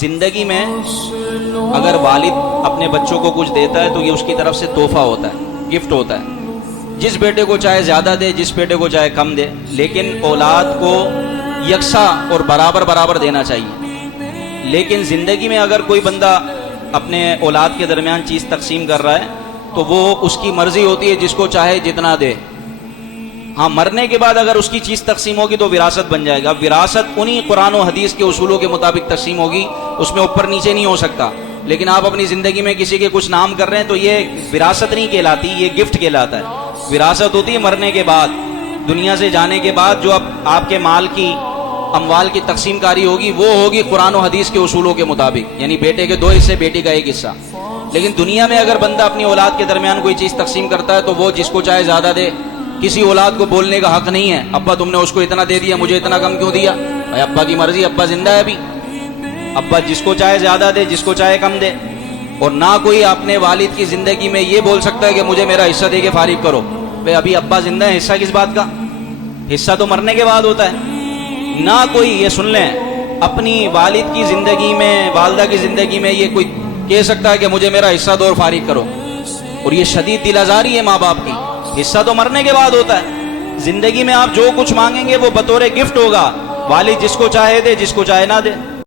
زندگی میں اگر والد اپنے بچوں کو کچھ دیتا ہے تو یہ اس کی طرف سے تحفہ ہوتا ہے، گفٹ ہوتا ہے. جس بیٹے کو چاہے زیادہ دے، جس بیٹے کو چاہے کم دے، لیکن اولاد کو یکساں اور برابر دینا چاہیے. لیکن زندگی میں اگر کوئی بندہ اپنے اولاد کے درمیان چیز تقسیم کر رہا ہے تو وہ اس کی مرضی ہوتی ہے، جس کو چاہے جتنا دے. ہاں، مرنے کے بعد اگر اس کی چیز تقسیم ہوگی تو وراثت بن جائے گا. وراثت انہی قرآن و حدیث کے اصولوں کے مطابق تقسیم ہوگی، اس میں اوپر نیچے نہیں ہو سکتا. لیکن آپ اپنی زندگی میں کسی کے کچھ نام کر رہے ہیں تو یہ وراثت نہیں کہلاتی، یہ گفٹ کہلاتا ہے. وراثت ہوتی ہے مرنے کے بعد، دنیا سے جانے کے بعد جو اب آپ کے مال کی، اموال کی تقسیم کاری ہوگی، وہ ہوگی قرآن و حدیث کے اصولوں کے مطابق، یعنی بیٹے کے 2 حصے، بیٹی کا 1 حصہ. لیکن دنیا میں اگر بندہ اپنی اولاد کے درمیان کوئی چیز تقسیم کرتا ہے تو وہ جس کو چاہے زیادہ دے. کسی اولاد کو بولنے کا حق نہیں ہے ابا تم نے اس کو اتنا دے دیا، مجھے اتنا کم کیوں دیا. بھائی ابا کی مرضی، ابا زندہ ہے ابھی، ابا جس کو چاہے زیادہ دے، جس کو چاہے کم دے. اور نہ کوئی اپنے والد کی زندگی میں یہ بول سکتا ہے کہ مجھے میرا حصہ دے کے فارغ کرو. بھائی ابھی ابا زندہ ہے، حصہ کس بات کا؟ حصہ تو مرنے کے بعد ہوتا ہے. نہ کوئی، یہ سن لیں، اپنی والد کی زندگی میں، والدہ کی زندگی میں یہ کوئی کہہ سکتا ہے کہ مجھے میرا حصہ دو اور فارغ کرو. اور یہ شدید دل آزاری ہے ماں باپ کی. حصہ تو مرنے کے بعد ہوتا ہے. زندگی میں آپ جو کچھ مانگیں گے وہ بطور گفٹ ہوگا. والد جس کو چاہے دے، جس کو چاہے نہ دے.